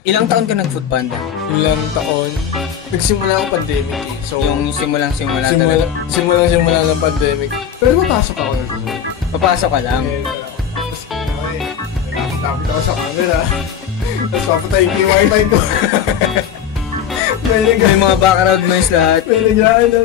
Ilang taon ka nag-food panda? Ilang taon? Nagsimula ako pandemic eh. So, Yung simulang-simula talaga. Simula ng pandemic. Pero papasok ako na dito. Papasok ka lang. Tapos, tapit ako sa camera. Tapos papatayin ko yung wifi ko. May mga background noise lahat. May nagaan na.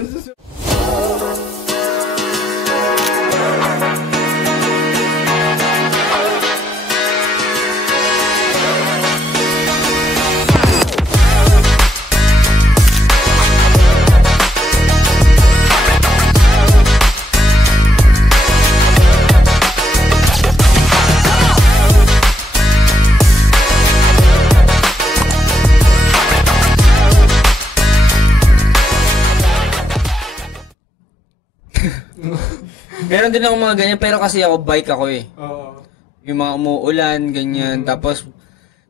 Meron din ako mga ganyan, pero kasi ako bike ako eh. Oo. Yung mga umuulan, ganyan. Tapos,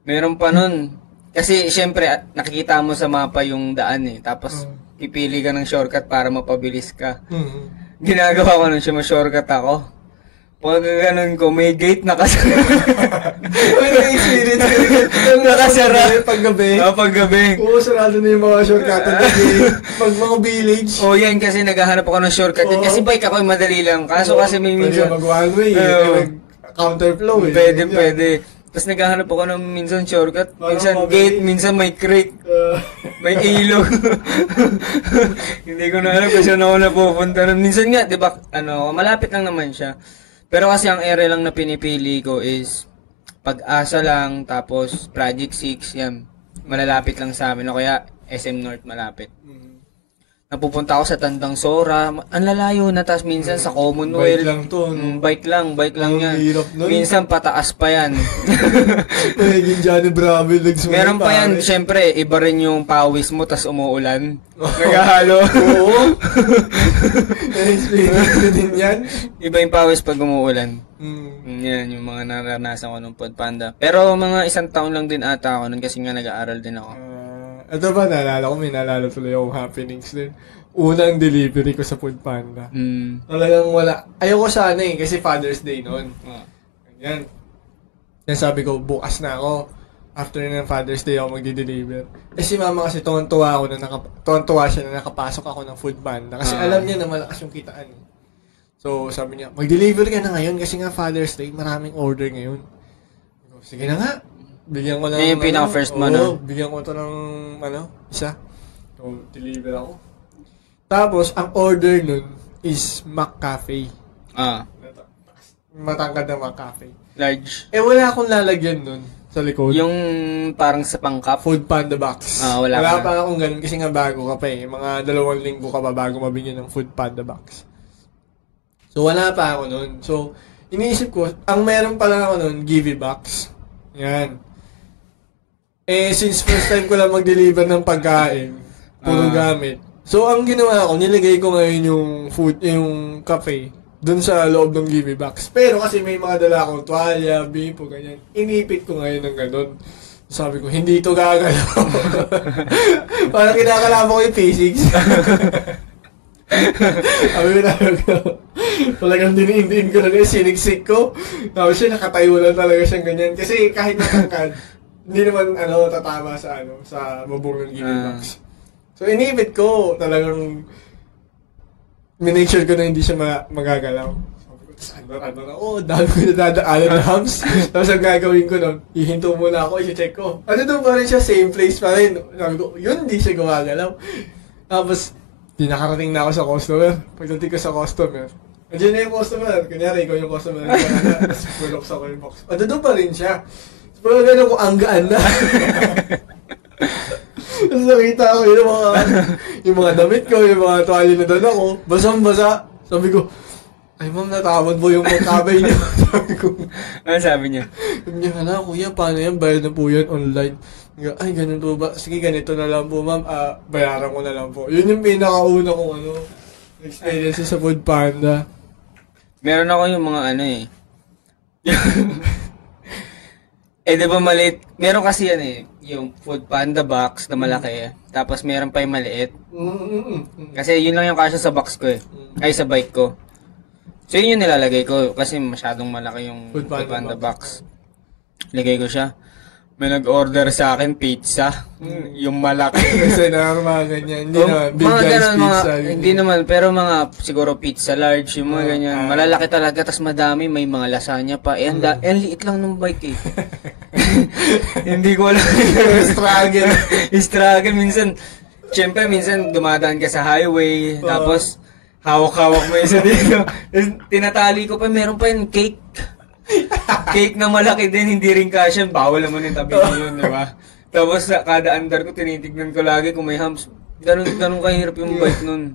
meron pa nun. Kasi, syempre, nakikita mo sa mapa yung daan eh. Tapos, pipili ka ng shortcut para mapabilis ka. Ginagawa ko nun siya, ma-shortcut ako. Pag ganun ko, may gate nakasara. May na-experience Nakasara. Paggabi. Paggabi. Oo, sarado na yung mga shortcut. Pag mga village. Oh, yan kasi naghahanap ako ng shortcut. Kasi bike ako, madali lang. Kaso kasi may minsan... Pwede mag-one way. Counterflow eh. Pwede. Tapos naghahanap ako ng minsan shortcut. Minsan gate, minsan may creek. May ilog. Hindi ko na alam kung saan ako napupunta. Minsan nga, di ba, malapit lang naman siya. Pero kasi ang area lang na pinipili ko is Pag-asa lang, tapos Project 6, yan. Malalapit lang sa amin. O kaya SM North malapit. Napupunta ako sa Tandang Sora. Ang lalayo na, tapos minsan sa Commonwealth. Bike lang to, no? Bike lang yan. Hirap nun. Minsan pataas pa yan. Naging Johnny Bravo. Meron pa yan, syempre, iba rin yung pawis mo, tas umuulan. Naghahalo. Oo. Na-experience ko din yan. Iba yung pawis pag umuulan. Yan, yung mga naranasan ko ng Foodpanda. Pero mga 1 taon lang din ata ako nun kasi nga nag-aaral din ako. Ito ba, may naalala tuloy yung happenings din. Unang delivery ko sa Foodpanda. Talagang wala. Ayoko sana eh, kasi Father's Day noon. Ganyan. Yan sabi ko, bukas na ako. After ng Father's Day ako magdi-deliver. Eh si mama kasi tuwan-tuwa siya na nakapasok ako ng Foodpanda. Kasi alam niya na malakas yung kitaan. So sabi niya, mag-deliver ka na ngayon kasi nga Father's Day, maraming order ngayon. Sige na nga. Bigyan ko na yung pinaka-first mo, no? Bigyan ko ito ng, isa. So, deliver ako. Tapos, ang order nun is McCafe. Matangkad na McCafe. Large. Eh, wala akong lalagyan nun sa likod. Yung parang sa pangkap? Foodpanda box. Wala pa akong ganun kasi nga bago ka pa eh. Mga 2 linggo ka pa bago mabigyan ng Foodpanda box. So, wala pa ako nun. So, iniisip ko, ang meron pa lang ako nun, Giveaway box. Yan. Eh, since first time ko lang mag-deliver ng pagkain, puro gamit. So, ang ginawa ko, nilagay ko ngayon yung cafe, dun sa loob ng giveaway box. Pero kasi may mga dala akong tuwalya, bipo, ganyan. Inipit ko ngayon ng ganun. Sabi ko, hindi ito gagalaw. Parang kinakalaman ko yung physics. Sabi ko talagang diniindiin ko lang yung siniksik ko. Tapos siya, nakatayo lang talaga siyang ganyan. Kasi kahit natangkad, hindi naman tatama sa bubong ng giveaway box. So inibit ko, talagang minake sure ko na hindi siya magagalaw. Sabi ko, dami ko nadadaanan na hams. Tapos ang gagawin ko nun, ihinto muna ako, i-check ko. Doon pa rin siya, same place pa rin. Sabi ko, yun, hindi siya gumagalaw. Tapos, nakarating na ako sa customer. Pagdating ko sa customer, andiyan na yung customer. Kunyari, ikaw yung customer. Tapos buloksa ko yung box. Doon pa rin siya. Pero gano'n ko, ang gaan na. Tapos nakita ko yung mga damit ko, yung mga tuwalya na doon ako. Basang-basa. Sabi ko, ay ma'am, natawad po yung magkabay niya. Sabi ko. Ano sabi niya? Sabi niya, hala kuya, paano yan? Bayad na po yan online. Ay, ganun po ba? Sige, ganito na lang po ma'am. Bayaran ko na lang po. Yun yung pinakauna kong experience sa Foodpanda. Meron ako yung mga di ba maliit? Meron kasi yan yung Foodpanda box na malaki. Tapos meron pa yung maliit. Kasi yun lang yung kasya sa box ko ay sa bike ko. So yun yung nilalagay ko kasi masyadong malaki yung Foodpanda box. Lagay ko siya. May nag-order sa akin pizza. Yung malaki. Kasi na mga ganyan. Hindi naman. Big Mga guys ganun, pizza. hindi naman, pero mga siguro pizza large, yung mga ganyan. Malalaki talaga, tas madami, may mga lasagna pa. Eh, ang liit lang ng bike eh. Hindi ko alam. Struggle. Minsan, syempre, minsan dumadaan ka sa highway, tapos hawak-hawak mo isa dito. Tinatali ko pa, meron pa yung cake. Cake na malaki din, hindi rin kasya. Bawal naman yung tabi yun, di ba? Tapos kada andar ko, tinitignan ko lagi kung may humps. Ganun kahirap yung bike nun.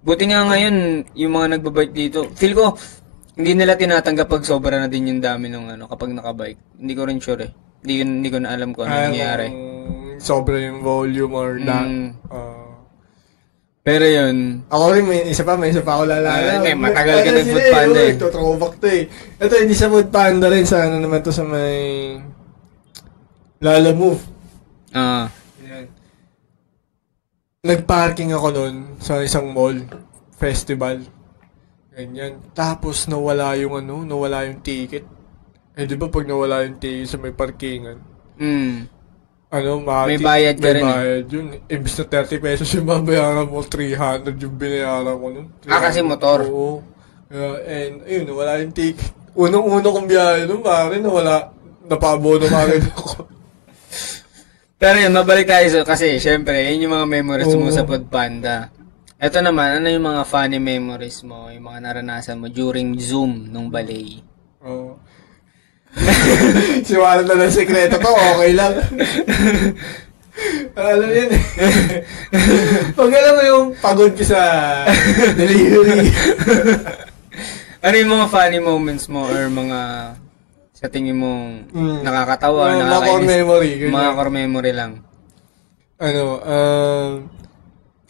Buti nga ngayon, yung mga nagbabike dito, feel ko, hindi nila tinatanggap pag sobra na din yung dami ng kapag nakabike. Hindi ko rin sure eh. Hindi ko na alam kung ano nangyayari. Sobra yung volume or that. Pero yun. Ako rin, may isa pa ako lalala. Matagal ka nag Food Panda eh. Ito, throwback to eh. Ito, hindi sa Food Panda rin. Sa ano naman to sa may Lala Move. Yan. Nag-parking ako nun sa isang mall. Festival. Ganyan. Tapos nawala yung ticket. Eh, di ba pag nawala yung ticket sa may parkingan? May bayad ka rin may bayad yun. Imbis na 30 pesos yung babayaran mo, 300 yung binayaran ko nun. Kasi motor? Oo. And, ayun, nawala yung ticket. Unang-uno kong biyahe nun, pare, napabono kagad ako. Pero yun, mabalik tayo kasi, syempre, yun yung mga memories mo sa Food Panda. Ito naman, ano yung mga funny memories mo, yung mga naranasan mo during Zoom nung ballet? Oo. Siwala na ng sekreto to, okay lang. Alam yan eh. Pag alam mo yung pagod ka sa delivery. Ano yung mga funny moments mo or mga sa tingin mong nakakatawa, mga core memory. Mga core memory lang.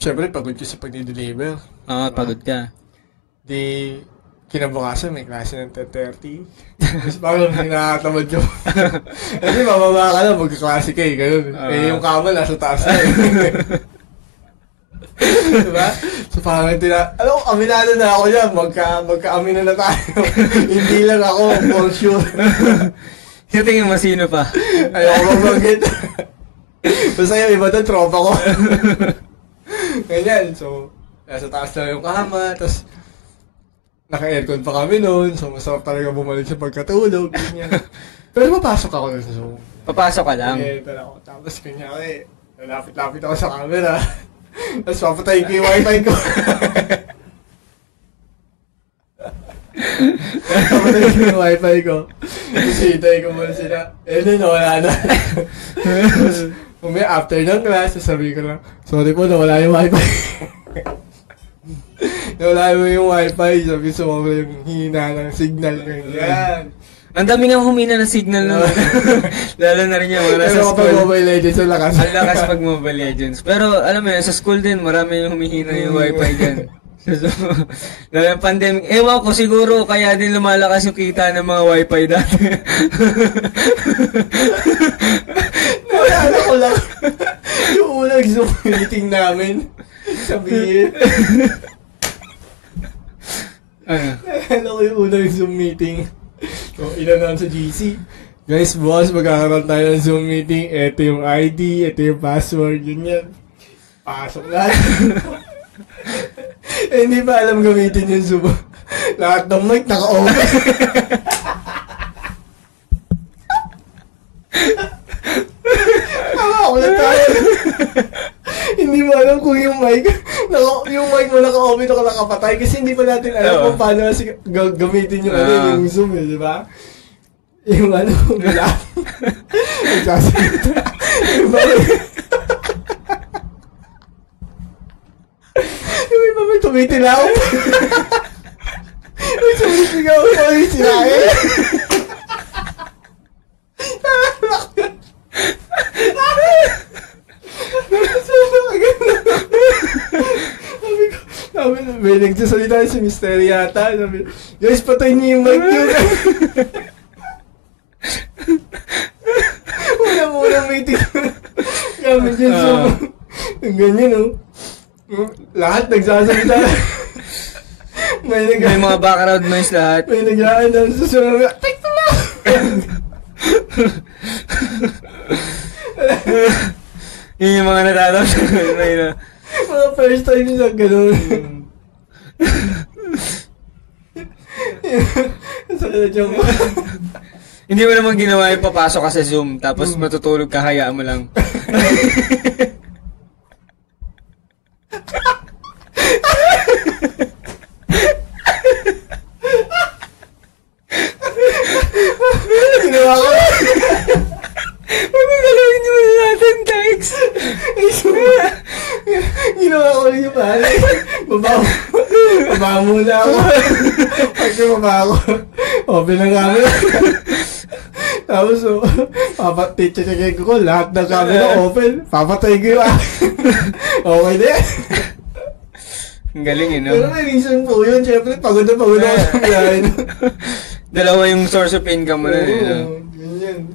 Siyempre pagod ka sa pag-deliver. Pagod ka. Kinabukasan, may klase ng 10:30. Tapos parang nakakatamad ka. Kasi mababa ka na, magkaklase ka eh. Ganun. Yung kama nasa taas na eh. Diba? So parang alam ko, aminado na ako yan. Magka-aminan na tayo. Hindi lang ako, for sure. Yung tingin mo, sino pa? Ayoko mabanggit. Basta yung iba doon, tropa ko. Ganyan. So, nasa taas na yung kama. Tapos, naka-aircon pa kami noon, so masarap talaga bumalik sa pagkatulog, ganyan. Pero papasok ako nun sa Zoom. Papasok ka lang? Tapos tapos kunyari, lapit-lapit ako sa camera. Tapos papatayin ko yung wifi ko. Papatayin ko yung wifi ko. Tapos hintay ko muna sila. Then, wala na. Tapos, after ng class, sasabihin ko lang, sorry po, nawala yung wifi. Nawala mo yung wifi, sabi sumobra yung hina ng signal. Yan. Ang dami nga humina ng signal nun. Lalo na rin yung mga nasa school. Pero kapag Mobile Legends, ang lakas. Ang lakas pag Mobile Legends. Pero alam mo yun, sa school din, marami yung humihina yung wifi dyan. Lalo yung pandemic. Ewan ko siguro, kaya din lumalakas yung kita ng mga wifi dati. Naalala ko lang. Yung unang Zoom meeting namin. Sabihin. Naalala ko yung unang Zoom meeting. So, ilan sa GC. Guys, boss, magkakaroon tayo ng Zoom meeting. Ito yung ID, ito yung password, yun yan. Pasok na. Hindi pa alam gamitin yung Zoom. Lahat ng mic naka-open. Ako na tayo. Hindi mo alam kung yung mic mo naka-open o nakapatay kasi hindi pa natin alam kung paano gamitin yung yung Zoom eh, di ba? Yung wala. Nagsasalita. Yung iba may tumitilaw. May sumisigaw ko yung sinahe. May nagsasalita si Mr. Yata. Sabi, guys, patay niyo yung mic nyo. Unang meeting. Gamit yun. So, ganyan, no? Lahat nagsasalita. May mga background noise lahat. May nag-a-announce. Susunod, take to lang! Yun yung mga natatapos na yun. Mga first time nila ganun. Sakit na joke. Hindi mo naman ginawa yung papasok ka sa Zoom, tapos matutulog ka, hayaan mo lang. Ginawa ko. Magagalawin nyo na natin, thanks. Ginawa ko rin yung pare. Baba muna ako. Pag baba ako, open ang camera. Tapos, teacher ko lahat ng camera open. Papatay ko yung okay din. Ang galing no? Pero may reason po yun. Siyempre, pagod na pagod ako sa biyahe. Dalawa yung source of income mo na Oo, ganyan.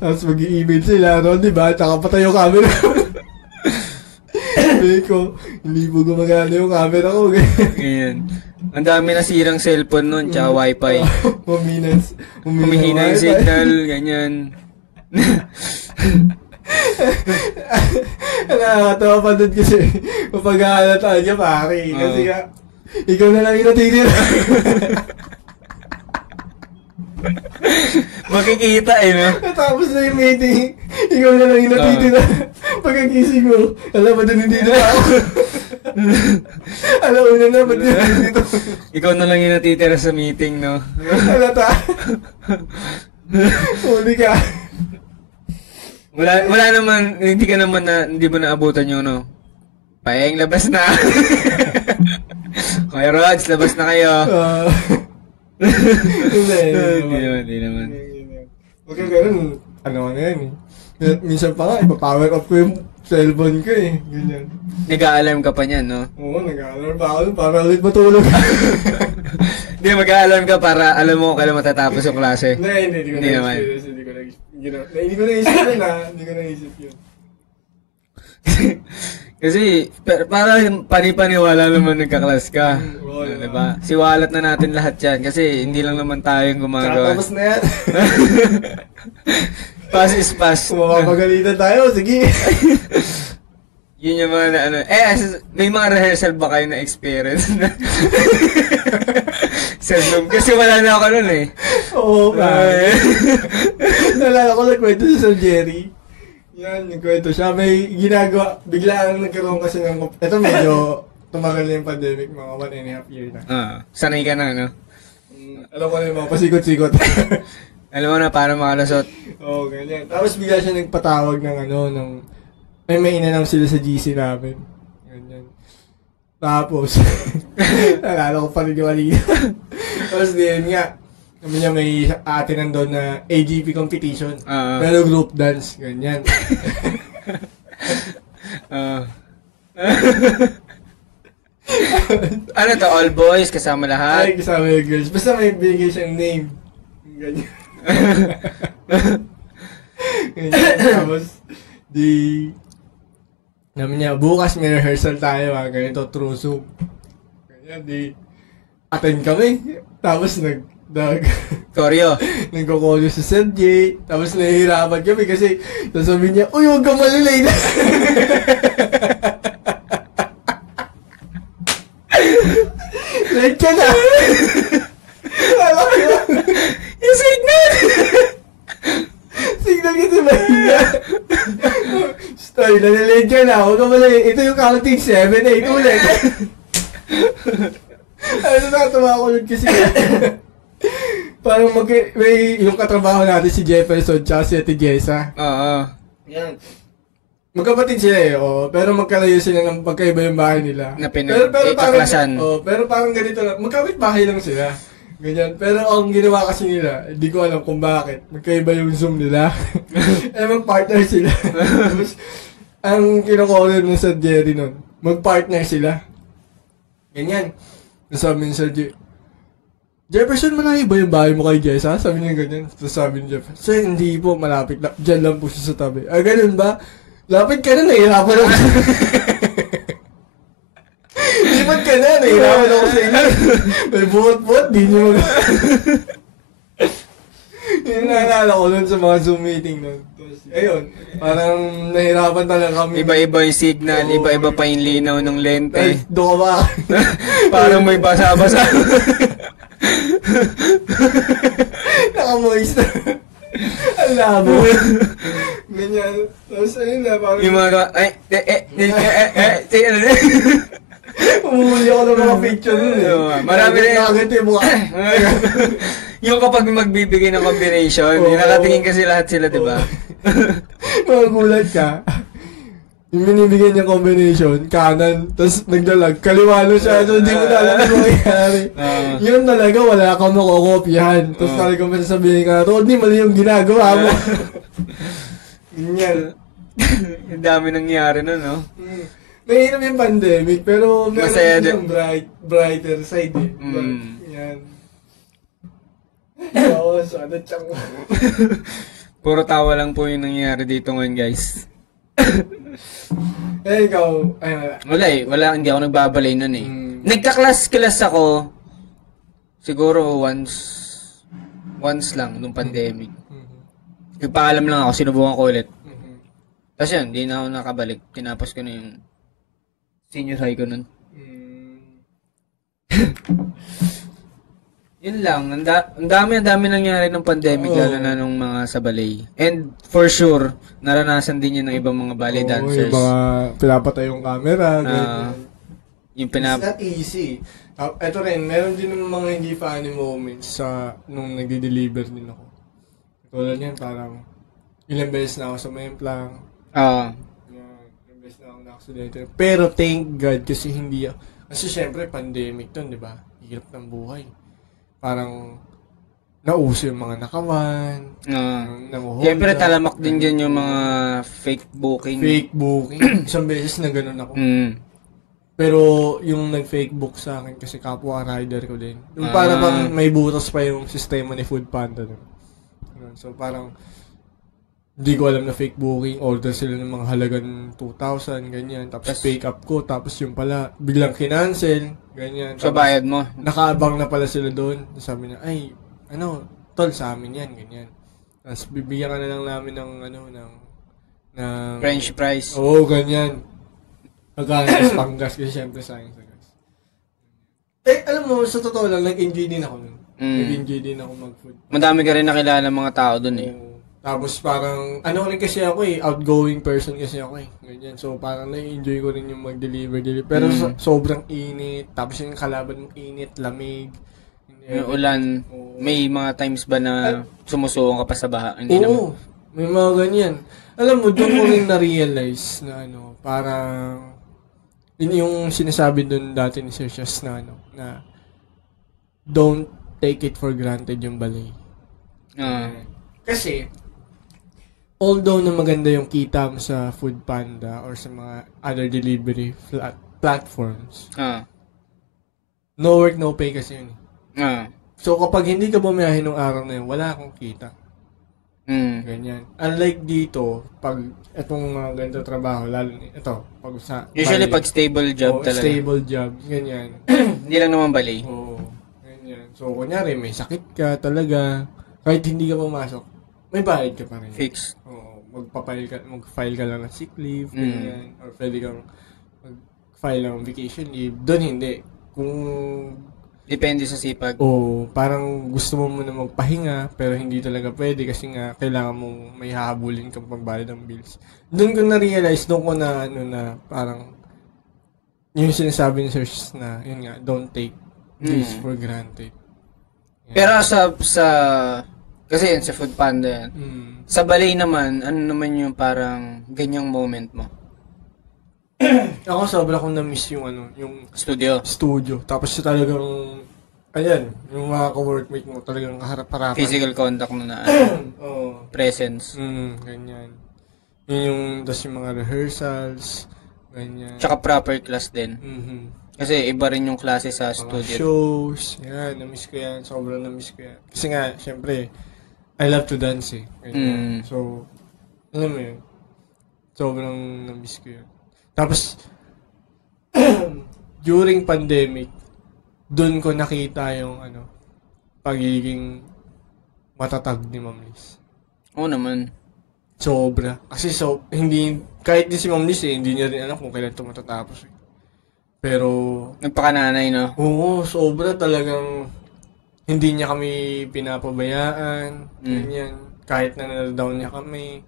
Tapos mag-i-email sila, no? Diba? Tsaka patay yung camera. Sabi ko, hindi po gumagana yung camera ko. Ganyan. Ang dami nasirang cellphone nun, tsaka wifi. Humihina yung signal, ganyan. Nakakatawa pa doon kasi mapag-aalata niya pare. Kasi nga, ikaw na lang yung natitira. Makikita no? Tapos na yung meeting, ikaw na lang yung natitira. Pagkagising mo, alam ba doon hindi na ako? Alam mo na ba't yun dito? Ikaw na lang yung natitira sa meeting, no? Halata. Huli ka. Wala naman, hindi mo naabutan yung, no? Paeng, labas na. Kuya Rods, labas na kayo. Hindi naman. Okay, ganun. Ano nga yan eh. Minsan pa nga, ipa-power off ko yung cellphone ko eh. Ganyan. Nag-a-alarm ka pa niyan, no? Oo, nag-a-alarm pa ako para ulit matulog. Hindi, mag-a-alarm ka para alam mo kailan matatapos yung klase. Hindi ko na-experience. Hindi ko na-isip yun ha. Hindi ko na-isip yun. Kasi, para panipaniwala naman nagka-class ka. Diba? Siwalat na natin lahat yan. Kasi, hindi lang naman tayo yung gumagawa. Tapos na yan. Pass is pass. Kung mapapagalitan tayo, sige. Yun yung mga may mga rehearsal ba kayo na experience? Sa Zoom. Kasi wala na ako nun eh. Oo, nalala ko nagkwento si Sir Jerry. Yan, nagkwento siya. May ginagawa, biglaan nagkaroon kasi ng, ito medyo tumagal na yung pandemic, mga 1.5 year na. Sanay ka na, no? Alam ko na yung mga pasikot-sikot. Alam mo na, para makalusot. Oo, ganyan. Tapos bigla siya nagpatawag ng may inanam sila sa GC namin. Ganyan. Tapos, nalala ko pa rin yung alina. Tapos din nga, kami niya may ate nandun na AGP competition. Pero group dance, ganyan. Ano to, all boys, kasama lahat? Ay, kasama yung girls. Basta may bigay siyang name. Ganyan. Ganyan. Tapos, namin niya, bukas may rehearsal tayo, ganito, through Zoom. Ganyan, attend kami. Tapos, Koryo. Nagko-call si Sir J. Tapos nahihirapan kami kasi sasabihin niya, uy, huwag ka malilay na. Late ka na. Yung signal! Signal kasi mahina. Story, nalilate ka na. Huwag ka malilay. Ito yung counting 7, 8 ulit. Nakatawa ko nun kasi parang may yung katrabaho natin si Jefferson tsaka si Ate Jessa. Yan. Magkapatid sila eh, pero magkalayo sila ng magkaiba yung bahay nila. Pero parang ganito lang, magkapit bahay lang sila. Ganyan. Pero ang ginawa kasi nila, hindi ko alam kung bakit. Magkaiba yung Zoom nila. Mag-partner sila. Tapos, ang kinakoller ng Sir Jerry nun, mag-partner sila. Ganyan. Sabi ni Sir Jerry, Jefferson, malayo ba yung bahay mo kay Jessa? Sabi niya ganyan. Tapos sabi ni Jefferson, sir, hindi po, malapit lang. Diyan lang po siya sa tabi. Ganun ba? Lapit ka na, nahihirapan ako. Lipat ka na, nahihirapan ako sa inyo. May buhat-buhat, di niyo Yung naalala ko nun sa mga Zoom meeting nun. Tapos, ayun, parang nahirapan talaga kami. Iba-iba yung signal, Oo. iba-iba pa yung linaw ng Ay, lente. doon ka ba? Parang may basa-basa. Naka-moist. Ang labo. Ganyan. Tapos ayun na, parang Yung mga, ano na? umuli ako ng mga picture nun eh. Oo, marami rin. Nakaganto yung mukha. Yung kapag magbibigay ng combination, Oo. yung nakatingin kasi lahat sila, di ba? Magugulat ka. Yung binibigyan niya combination, kanan, tapos nagdalag, kaliwa na siya, so hindi mo na alam kung mangyayari. Yun talaga, wala kang makokopyahan. Tapos talaga masasabihin ka, Rodney, mali yung ginagawa mo. Ganyan. Yung dami nangyari nun, no? Mahirap yung pandemic, pero meron Masaya din yung brighter side eh. Yan. Oo, sana tiyang mo. Puro tawa lang po yung nangyayari dito ngayon, guys. Eh, ikaw, ay wala. Wala eh. Wala, hindi ako nagbabalay nun eh. Nagka-class ako, siguro once lang, nung pandemic. Nagpaalam lang ako, sinubukan ko ulit. Tapos yun, hindi na ako nakabalik. Tinapos ko na yung senior high ko nun. Yun lang, ang dami nangyari ng pandemic, lalo na nung mga sa ballet. And for sure, naranasan din yun ng ibang mga ballet dancers. Yung mga pinapatay yung camera, Yung It's not easy. Ito rin, meron din ng mga hindi funny moments nung nagde-deliver din ako. Tulad yan, parang ilang beses na ako sa Memplang. Ilang beses na ako na-accident. Pero thank God kasi hindi ako. Kasi syempre, pandemic to, di ba? Hirap ng buhay. Parang nauso yung mga nakawan. Siyempre talamak din dyan yung mga fake booking. Fake booking. Isang beses na ganun ako. Pero yung nag-fake book sa akin kasi kapwa rider ko din. Yung para bang may butas pa yung sistema ni Foodpanda. So parang hindi ko alam na fake booking. Order sila ng mga halagang 2,000, ganyan. Tapos fake up ko. Tapos yung pala, biglang kinancel. Ganyan. So bayad mo? Nakaabang na pala sila doon. Sabi na, ay, tol, sa amin yan, ganyan. Tapos bibigyan ka na lang namin ng French fries. Oo, ganyan. Pagkakas, panggas, kasi syempre sayang sa gas. Eh, alam mo, sa totoo lang, nag-enjoy din ako nun. Nag-enjoy din ako mag-food. Madami ka rin nakilala mga tao dun eh. Tapos parang, rin kasi ako outgoing person kasi ako ganyan. So parang na-enjoy ko rin yung mag-deliver. Pero sobrang init, tapos yung kalaban ng init, lamig. Yung ulan, may mga times ba na sumusuong ka pa sa baha? Hindi naman. May mga ganyan. Alam mo, doon ko rin na-realize na parang, yung sinasabi doon dati ni Sir Chas na don't take it for granted yung balay. Kasi, although na maganda yung kita mo sa Foodpanda or sa mga other delivery platforms, no work, no pay kasi yun. So, kapag hindi ka bumiyahe nung araw na yun, wala akong kita. Ganyan. Unlike dito, pag itong mga ganito trabaho, lalo ito, pag sa usually balay, pag stable job talaga. Stable job, ganyan. Hindi lang naman balay. Ganyan. So, kunyari, may sakit ka talaga, kahit hindi ka pumasok, may bayad ka pa rin. Fixed. Mag-file ka lang ng sick leave, ganyan. Or pwede kang mag-file ng vacation leave. Doon hindi. Kung depende sa sipag. Parang gusto mo muna magpahinga, pero hindi talaga pwede kasi nga kailangan mong may hahabulin kang pagbayad ng bills. Doon ko na-realize, doon ko na parang yung sinasabi ni Sir na, yun nga, don't take this for granted. Yeah. Pero kasi yun, sa Foodpanda yan. Sa balay naman, ano naman yung parang ganyang moment mo? Ako sobra kong na-miss yung yung studio. Tapos talagang, yung mga ka-workmate mo talagang kaharap-harapan. Physical contact mo na presence. Ganyan. Yun yung, tapos yung mga rehearsals, ganyan. Tsaka proper class din. Kasi iba rin yung klase sa studio. Shows, yan, na-miss ko yan. Sobrang na-miss ko yan. Kasi nga, syempre, I love to dance So, alam mo yun, sobrang na-miss ko yun. Tapos, during pandemic, doon ko nakita yung pagiging matatag ni Ma'am Liz. Oo naman. Sobra. Kasi hindi, kahit din si Ma'am Liz hindi niya rin alam kung kailan ito matatapos. Pero, Nagpakananay, no? oo, sobra talagang hindi niya kami pinapabayaan, ganyan. Kahit na nadadown niya kami,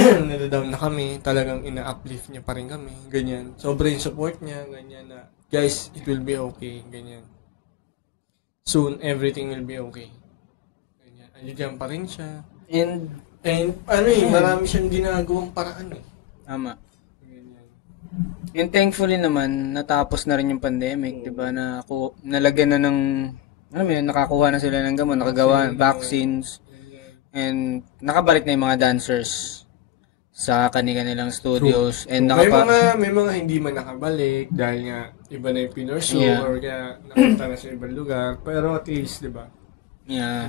nadadown na kami, talagang ina-uplift niya pa rin kami, ganyan. Sobra yung support niya, ganyan na, guys, it will be okay, ganyan. Soon, everything will be okay. Ganyan. Andiyan pa rin siya. And Marami siyang ginagawang paraan eh. tama. And thankfully naman, natapos na rin yung pandemic, di ba? Nalagyan na ng, nakakuha na sila ng gamot, nakagawa, vaccines, and nakabalik na yung mga dancers sa kanilang studios. True. And may mga hindi man nakabalik dahil nga iba na yung pinursue or kaya napunta na sa ibang lugar. Pero at least, di ba? Yeah.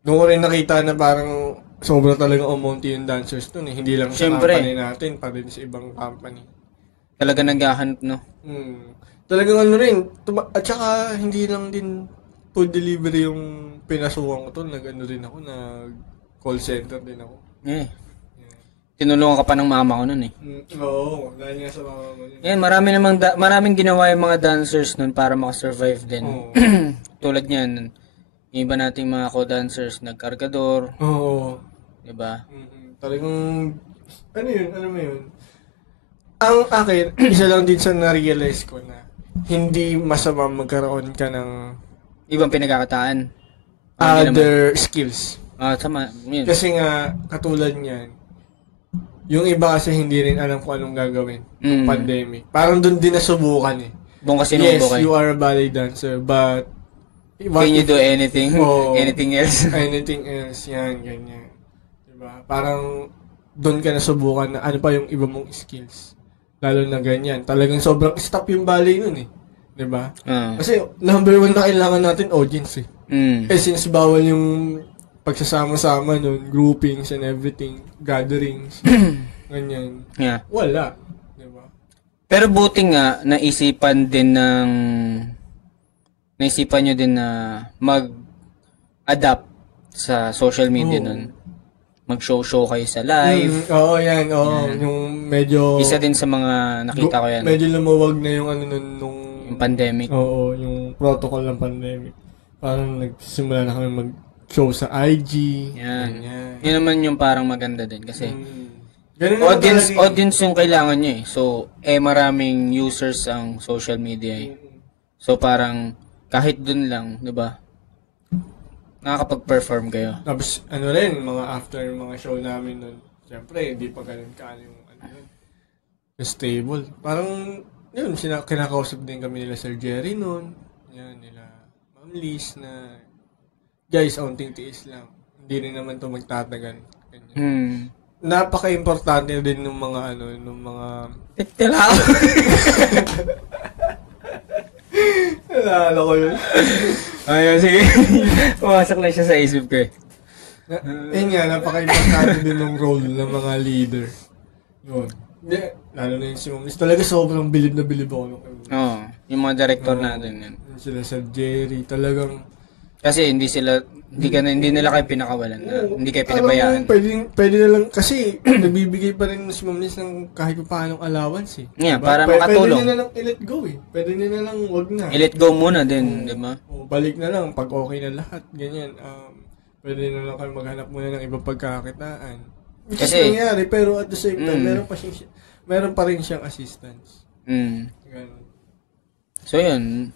Doon ko rin nakita na parang sobra talaga umunti yung dancers doon eh. Hindi lang sa company natin, pa rin sa ibang company. Talaga naghahanap, no? Talagang rin. At saka hindi lang din food delivery yung pinasukan ko to. Rin ako, nag-call center din ako. Yeah. Tinulungan ka pa ng mama ko nun eh. Oo, dahil nga sa mama mo nun. Yan, maraming ginawa yung mga dancers nun para makasurvive din. Tulad niyan, yung iba nating mga co-dancers, nagkargador. Oo. Diba? Talagang, ano mo yun? Ang akin, isa lang din sa na-realize ko na hindi masama magkaroon ka ng ibang pinagkakataan. Other skills. Sama. Yun. Kasi nga, katulad niyan, yung iba kasi hindi rin alam kung anong gagawin ng pandemic. Parang doon din nasubukan eh. Doon kasi yes, you are a ballet dancer, but can you do anything? Anything else? Anything else, yan, ganyan. Diba? Parang doon ka nasubukan na ano pa yung iba mong skills. Lalo na ganyan. Talagang sobrang stop yung ballet nun eh. Diba? Kasi number 1 na kailangan natin audience eh. Since bawal yung pagsasama-sama nun, groupings and everything, gatherings, ganyan. Yeah. Wala. Diba? Pero buti nga, naisipan nyo din na mag-adapt sa social media nun. Mag-show kayo sa live. Oo, yan. Yung medyo... Isa din sa mga nakita ko yan. Medyo lumawag na yung yung pandemic. Oo, yung protocol ng pandemic. Parang nagsimula na kami mag-show sa IG. Yan. Yun naman yung parang maganda din kasi audience yung kailangan nyo eh. So, maraming users ang social media eh. So, parang kahit dun lang, di ba? Nakakapag-perform kayo. Tapos, mga after mga show namin nun, siyempre, hindi pa ganun yung stable. Parang, yun, kinakausap din kami nila Sir Jerry nun. Yan, nila Ma'am Liz na, guys, aunting tiis lang. Hindi rin naman to magtatagan. Napaka-importante din ng mga, Tila. Nalala ko yun. Ayun, sige. Pumasok lang siya sa isip ko eh. Yun nga, napaka-importante din ng role ng mga leader. Yun. Lalo na yung si Ma'am Liz. Talaga sobrang bilib na bilib ako. Oo, yung mga director natin yun. Sila Sir Jerry, talagang... Kasi hindi nila kayo pinakawalan na. Hindi kayo pinabayaan. Pwede na lang, kasi nabibigay pa rin si Ma'am Liz ng kahit pa paanong allowance eh. Yeah, diba? Para makatulong. Pwede na lang i-let go eh. Pwede na lang wag na. I-let go muna din, di ba? Balik na lang pag okay na lahat, ganyan. Pwede na lang kayo maghanap muna ng ibang pagkakitaan. Which is nangyari, pero at the same time, meron pa rin siyang assistance. Ganun. So yun,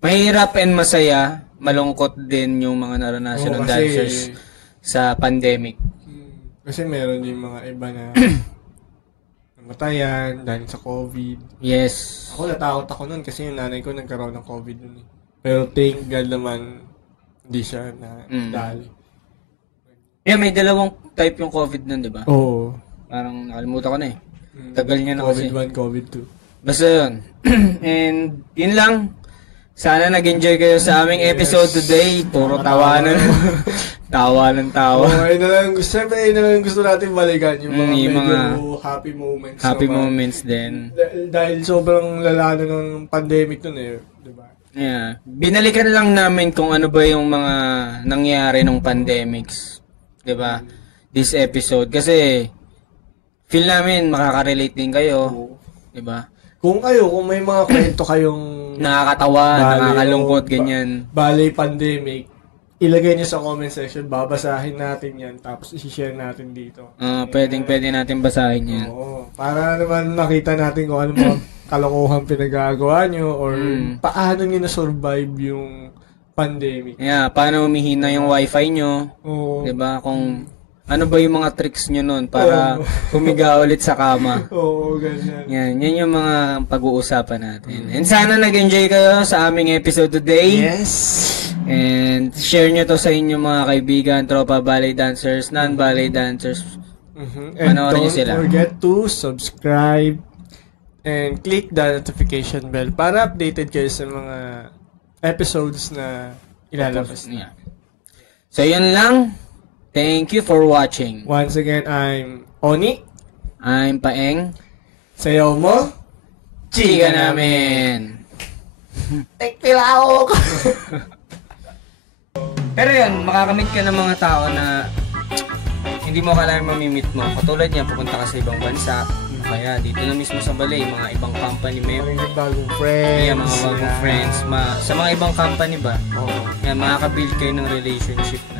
mahirap and masaya, malungkot din yung mga naranasan ng dancers sa pandemic. Kasi meron din mga iba na namatayan dahil sa COVID. Yes. Ako natakot ako nun kasi yung nanay ko nagkaroon ng COVID nun eh. Pero thank God naman hindi siya na dali. Yeah, may dalawang type yung COVID nun, di ba? Oo. Parang nakalimutan ko na eh. Tagal niya na kasi. COVID-1, COVID-2. Basta yun. And yun lang. Sana nag-enjoy kayo sa aming episode today. Puro tawanan. Tawa. Ayun na lang gusto natin balikan. Yung mga medyo happy moments. Happy moments din. Dahil sobrang lala na ng pandemic nun eh. Diba? Yeah. Binalikan lang namin kung ano ba yung mga nangyari nung pandemics. 'Di ba? This episode kasi feel namin makaka-relate din kayo. 'Di ba? Kung may mga kwento kayong Nakakatawa, nakakalungkot, ganyan. Balay pandemic, ilagay niyo sa comment section, babasahin natin yan, tapos i-share natin dito. Pwede natin basahin yan. Oo. Para naman makita natin kung ano mga kalokohan pinagagawa nyo or paano nyo na-survive yung pandemic. Yeah, paano humihina yung wifi nyo. Oo. Diba? Kung ano ba yung mga tricks nyo nun para humiga ulit sa kama. Oo, ganyan. Yan yung mga pag-uusapan natin. And sana nag-enjoy kayo sa aming episode today. Yes! And share nyo to sa inyong mga kaibigan, tropa ballet dancers, non-ballet dancers. And Panoorin nyo don't sila. forget to subscribe and click the notification bell para updated kayo sa mga episodes na ilalabas. Yeah. So yun lang. Thank you for watching. Once again, I'm Oni. I'm Paeng. Sayaw mo, Chika namin! Tekpilaok! Pero yun, makakamit ka ng mga tao na hindi mo akalain mamimit mo. Katulad niya, pupunta ka sa ibang bansa. Kaya dito na mismo sa Balay, mga ibang company member. Mga bagong friends. Yeah, mga bagong friends. Sa mga ibang company ba? Oo. Yan, makakabuild kayo ng relationship na